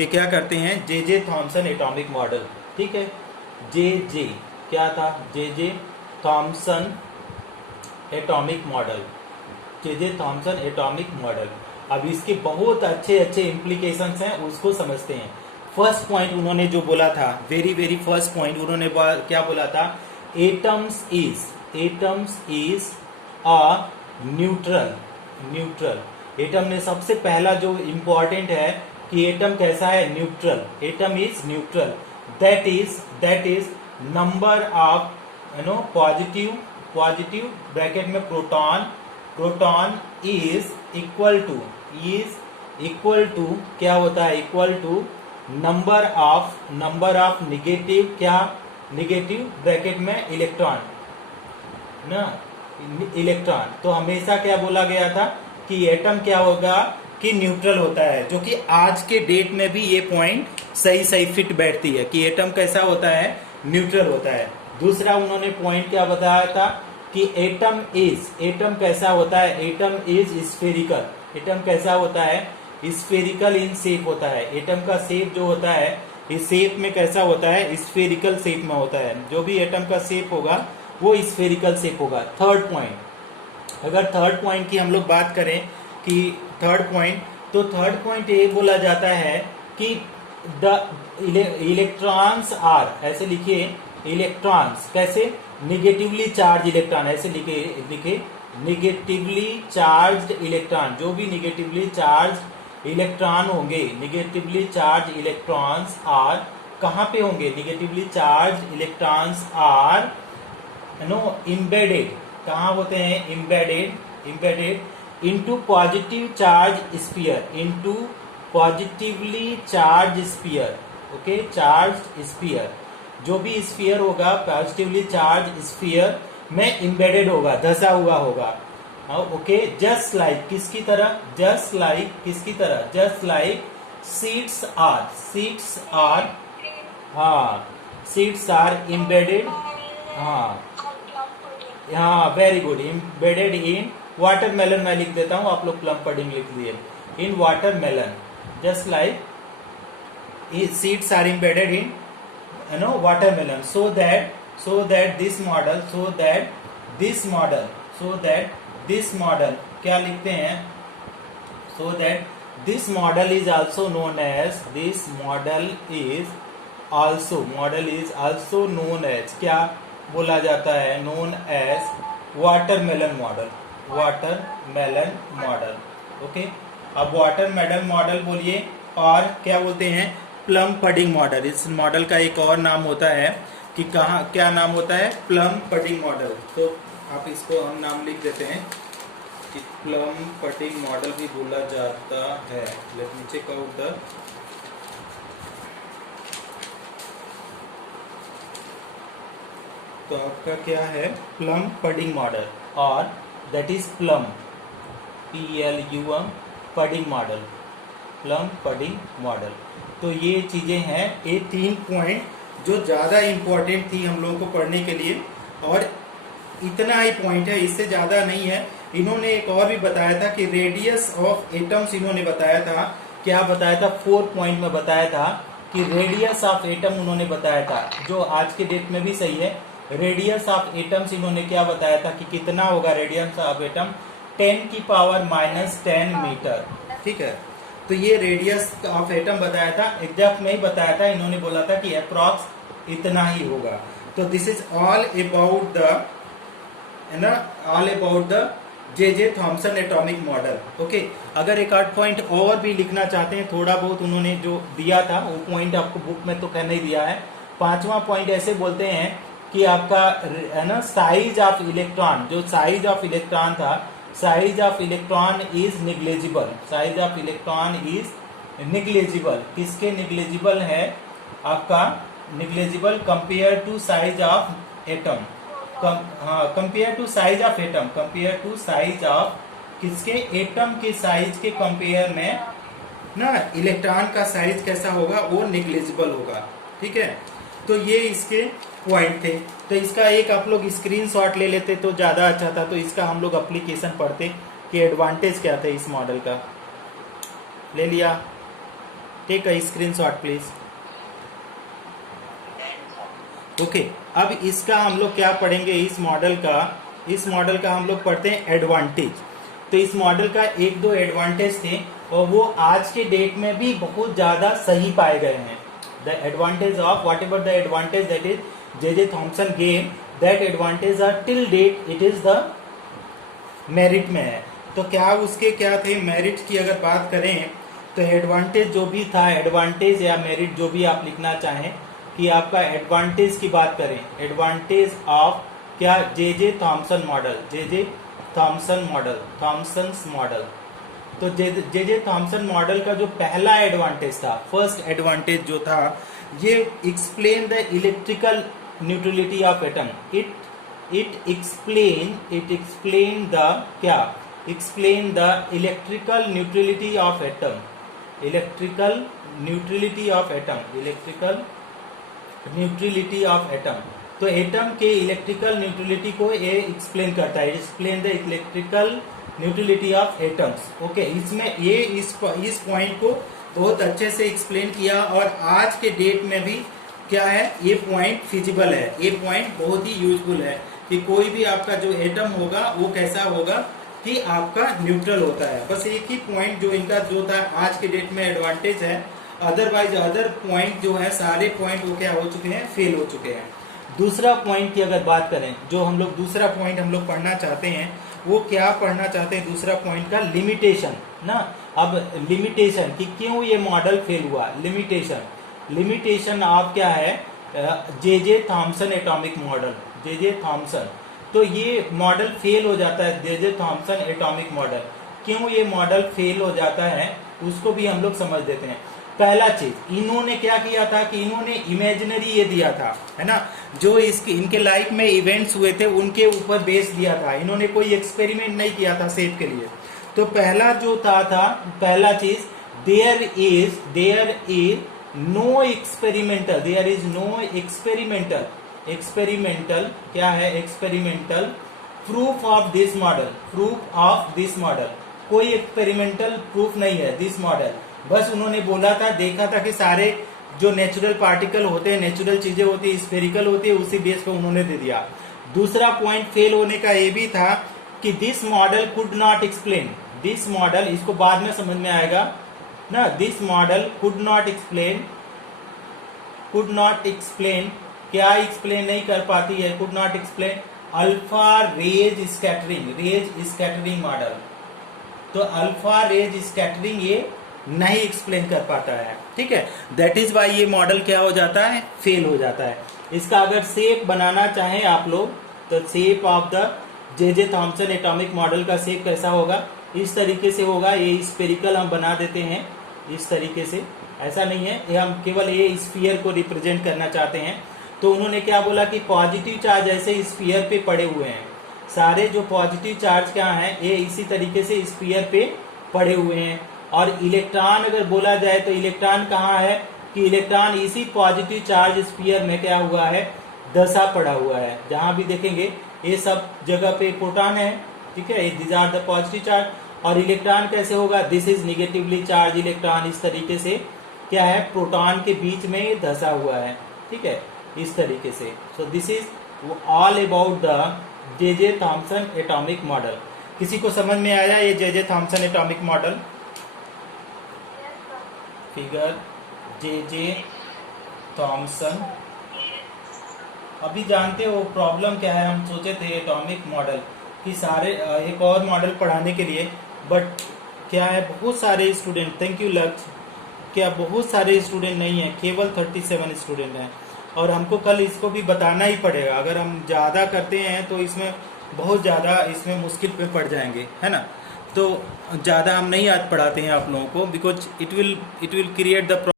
कि क्या करते हैं, जे जे थॉमसन एटॉमिक मॉडल, ठीक है। जे जे क्या था, जे जे थॉमसन एटॉमिक मॉडल, जे जे थॉमसन एटॉमिक मॉडल। अब इसके बहुत अच्छे अच्छे इम्प्लीकेशंस हैं, उसको समझते हैं। फर्स्ट पॉइंट उन्होंने जो बोला था, वेरी वेरी फर्स्ट पॉइंट उन्होंने क्या बोला था, atoms is a neutral. Atom ने सबसे पहला जो इंपॉर्टेंट है कि एटम कैसा है, neutral. Atom is neutral, that is number of positive bracket में प्रोटॉन इज इक्वल टू क्या होता है, equal to number of negative, क्या निगेटिव ब्रैकेट में इलेक्ट्रॉन ना, इलेक्ट्रॉन। तो हमेशा क्या बोला गया था कि एटम क्या होगा कि न्यूट्रल होता है, जो कि आज के डेट में भी ये पॉइंट सही फिट बैठती है कि एटम कैसा होता है, न्यूट्रल होता है। दूसरा उन्होंने पॉइंट क्या बताया था कि एटम कैसा होता है, एटम इज स्फेरिकल। एटम कैसा होता है, स्फेरिकल इन शेप होता है। एटम का शेप जो होता है, इस शेप में कैसा होता है, स्फेरिकल शेप में होता है। जो भी एटम का शेप होगा वो स्फेरिकल शेप होगा। थर्ड पॉइंट, अगर थर्ड पॉइंट की हम लोग बात करें कि थर्ड पॉइंट, तो थर्ड पॉइंट ये बोला जाता है कि द इलेक्ट्रॉन्स आर, ऐसे लिखिए इलेक्ट्रॉन्स, कैसे, निगेटिवली चार्ज इलेक्ट्रॉन, ऐसे लिखे निगेटिवली चार्ज इलेक्ट्रॉन। जो भी निगेटिवली चार्ज इलेक्ट्रॉन होंगे, निगेटिवली चार्ज इलेक्ट्रॉन्स आर कहाँ पे होंगे, negatively charge electrons are embedded, कहाँ होते हैं, embedded into positive charge sphere, into positively charge sphere, okay, charge sphere. जो भी स्फीयर होगा पॉजिटिवली चार्ज स्फीयर में इम्बेडेड होगा, धसा हुआ होगा, ओके। जस्ट लाइक किसकी तरह, जस्ट लाइक किसकी तरह, जस्ट लाइक सीड्स आर, हाँ, सीड्स आर इम्बेडेड, हाँ very good, embedded in watermelon. मैं लिख देता हूं, आप लोग प्लम पडिंग लिख दिए, in watermelon, just like seeds are embedded in watermelon, so that this model क्या लिखते हैं, so that this model is also known as, क्या बोला जाता है, known as watermelon model, okay. अब वाटरमेलन मॉडल बोलिए, और क्या बोलते हैं, प्लम पडिंग मॉडल। इस मॉडल का एक और नाम होता है कि कहाँ, क्या नाम होता है, प्लम पडिंग मॉडल। तो आप इसको हम नाम लिख देते हैं कि प्लम पडिंग मॉडल भी बोला जाता है। Let me check out the, तो आपका क्या है, प्लम पडिंग मॉडल, और that is plum, PLUM pudding model, plum pudding model. तो ये चीजें हैं, ये 3 पॉइंट जो ज्यादा इंपॉर्टेंट थी हम लोगों को पढ़ने के लिए, और इतना ही पॉइंट है, इससे ज्यादा नहीं है। इन्होंने एक और भी बताया था कि रेडियस ऑफ एटम्स, इन्होंने बताया था, क्या बताया था, 4 पॉइंट में बताया था कि रेडियस ऑफ एटम उन्होंने बताया था, जो आज के डेट में भी सही है। रेडियस ऑफ एटम्स इन्होंने क्या बताया था कि कितना होगा रेडियस ऑफ एटम, 10⁻⁻10 मीटर, ठीक है। तो ये रेडियस ऑफ एटम बताया था, एग्जैक्ट नहीं बताया था, इन्होंने बोला था कि अप्रॉक्स इतना ही होगा। तो this is all about the J Thomson atomic model, okay. अगर एक आध पॉइंट और भी लिखना चाहते हैं, थोड़ा बहुत उन्होंने जो दिया था वो पॉइंट आपको बुक में तो कहने ही दिया है। 5वां पॉइंट ऐसे बोलते हैं कि आपका है ना, साइज ऑफ इलेक्ट्रॉन, जो साइज ऑफ इलेक्ट्रॉन था, size of electron is negligible, size of electron is negligible. किसके निग्लेजिबल है, आपका negligible compare to size of atom, compare to size of atom, compare to size of किसके, atom के size के compare में ना electron का साइज कैसा होगा, वो निग्लेजिबल होगा, ठीक है। तो ये इसके पॉइंट थे। तो इसका एक आप लोग स्क्रीनशॉट ले लेते तो ज्यादा अच्छा था, तो इसका हम लोग एप्लीकेशन पढ़ते कि एडवांटेज क्या थे इस मॉडल का। ले लिया, take a screenshot please. Okay, अब इसका हम लोग क्या पढ़ेंगे, इस मॉडल का हम लोग पढ़ते हैं एडवांटेज। तो इस मॉडल का एक दो एडवांटेज थे और वो आज के डेट में भी बहुत ज्यादा सही पाए गए हैं। The advantage of whatever the advantage that is J Thomson game, that advantage are till date it is the merit में है। तो क्या उसके क्या थे मेरिट की अगर बात करें तो एडवांटेज जो भी था, एडवांटेज या मेरिट जो भी आप लिखना चाहें, कि आपका एडवांटेज की बात करें, एडवांटेज ऑफ क्या J Thomson model, J Thomson model, Thomson's model. तो जे थॉम्सन मॉडल का जो पहला एडवांटेज था, फर्स्ट एडवांटेज जो था, ये explain the electrical neutrality of atom. It explain the क्या, explain the electrical neutrality of atom, electrical neutrality of atom, electrical neutrality of atom. तो एटम के इलेक्ट्रिकल न्यूट्रलिटी को ये एक्सप्लेन करता है, explain the electrical neutrality of atoms. Okay, इसमें ये इस पॉइंट को बहुत अच्छे से एक्सप्लेन किया और आज के डेट में भी क्या है, ये पॉइंट फिजिबल है, ये पॉइंट बहुत ही यूजफुल है कि कोई भी आपका जो एटम होगा वो कैसा होगा कि आपका न्यूट्रल होता है। बस एक ही पॉइंट जो इनका जो था आज के डेट में एडवांटेज है, अदरवाइज अदर पॉइंट जो है सारे पॉइंट वो क्या हो चुके हैं, फेल हो चुके हैं। दूसरा पॉइंट की अगर बात करें, जो हम लोग दूसरा पॉइंट हम लोग पढ़ना चाहते हैं, वो क्या पढ़ना चाहते हैं, दूसरा पॉइंट का लिमिटेशन ना। अब लिमिटेशन कि क्यों ये मॉडल फेल हुआ, लिमिटेशन ऑफ क्या है, J Thomson atomic model, J Thomson. तो ये मॉडल फेल हो जाता है, जे थॉम्सन एटॉमिक मॉडल। क्यों ये मॉडल फेल हो जाता है उसको भी हम लोग समझ देते हैं। पहला चीज, इन्होंने क्या किया था कि इन्होंने इमेजिनरी ये दिया था, है ना, जो इनके लाइफ में इवेंट्स हुए थे उनके ऊपर बेस दिया था। इन्होंने कोई एक्सपेरिमेंट नहीं किया था सेफ के लिए। तो पहला जो था पहला चीज, there is no experimental, there is no experimental क्या है, experimental proof of this model, कोई एक्सपेरिमेंटल प्रूफ नहीं है दिस मॉडल। बस उन्होंने बोला था, देखा था कि सारे जो नेचुरल पार्टिकल होते हैं, नेचुरल चीजें होती है, स्फेरिकल होती है, उसी बेस पे उन्होंने दे दिया। दूसरा पॉइंट फेल होने का ये भी था कि this model could not explain, this model, इसको बाद में समझ में आएगा ना, this model could not explain, क्या एक्सप्लेन नहीं कर पाती है, could not explain alpha rays scattering model. तो अल्फा रेज स्कैटरिंग ये नहीं एक्सप्लेन कर पाता है, ठीक है। दैट इज वाई ये मॉडल क्या हो जाता है, फेल हो जाता है। इसका अगर शेप बनाना चाहें आप लोग, तो shape of the J Thomson atomic model का शेप कैसा होगा, इस तरीके से होगा। ये स्फेरिकल हम बना देते हैं इस तरीके से, ऐसा नहीं है, ये हम केवल ये स्फीयर को रिप्रेजेंट करना चाहते हैं। तो उन्होंने क्या बोला कि पॉजिटिव चार्ज ऐसे स्फीयर पे पड़े हुए हैं, सारे जो पॉजिटिव चार्ज क्या है ये इसी तरीके से स्फीयर पे पड़े हुए हैं। और इलेक्ट्रॉन अगर बोला जाए तो इलेक्ट्रॉन कहाँ है, कि इलेक्ट्रॉन इसी पॉजिटिव चार्ज स्फीयर में क्या हुआ है, दशा पड़ा हुआ है। जहां भी देखेंगे ये सब जगह पे प्रोटॉन है, ठीक है, this are the positive charge. और इलेक्ट्रॉन कैसे होगा, this is negatively charge electron, इस तरीके से क्या है, प्रोटॉन के बीच में धसा हुआ है, ठीक है, इस तरीके से। So this is all about the J Thomson atomic model. किसी को समझ में आया ये J Thomson atomic model? Figure J Thomson, अभी जानते हो प्रॉब्लम क्या है, हम सोचे थे एटॉमिक मॉडल कि सारे एक और मॉडल पढ़ाने के लिए, बट क्या है बहुत सारे स्टूडेंट, थैंक यू लक्ष्य, क्या बहुत सारे स्टूडेंट नहीं है, केवल 37 स्टूडेंट हैं और हमको कल इसको भी बताना ही पड़ेगा। अगर हम ज़्यादा करते हैं तो इसमें बहुत ज़्यादा इसमें मुश्किल पे पड़ जाएंगे, है ना। तो ज़्यादा हम नहीं आज पढ़ाते हैं आप लोगों को, because it will create the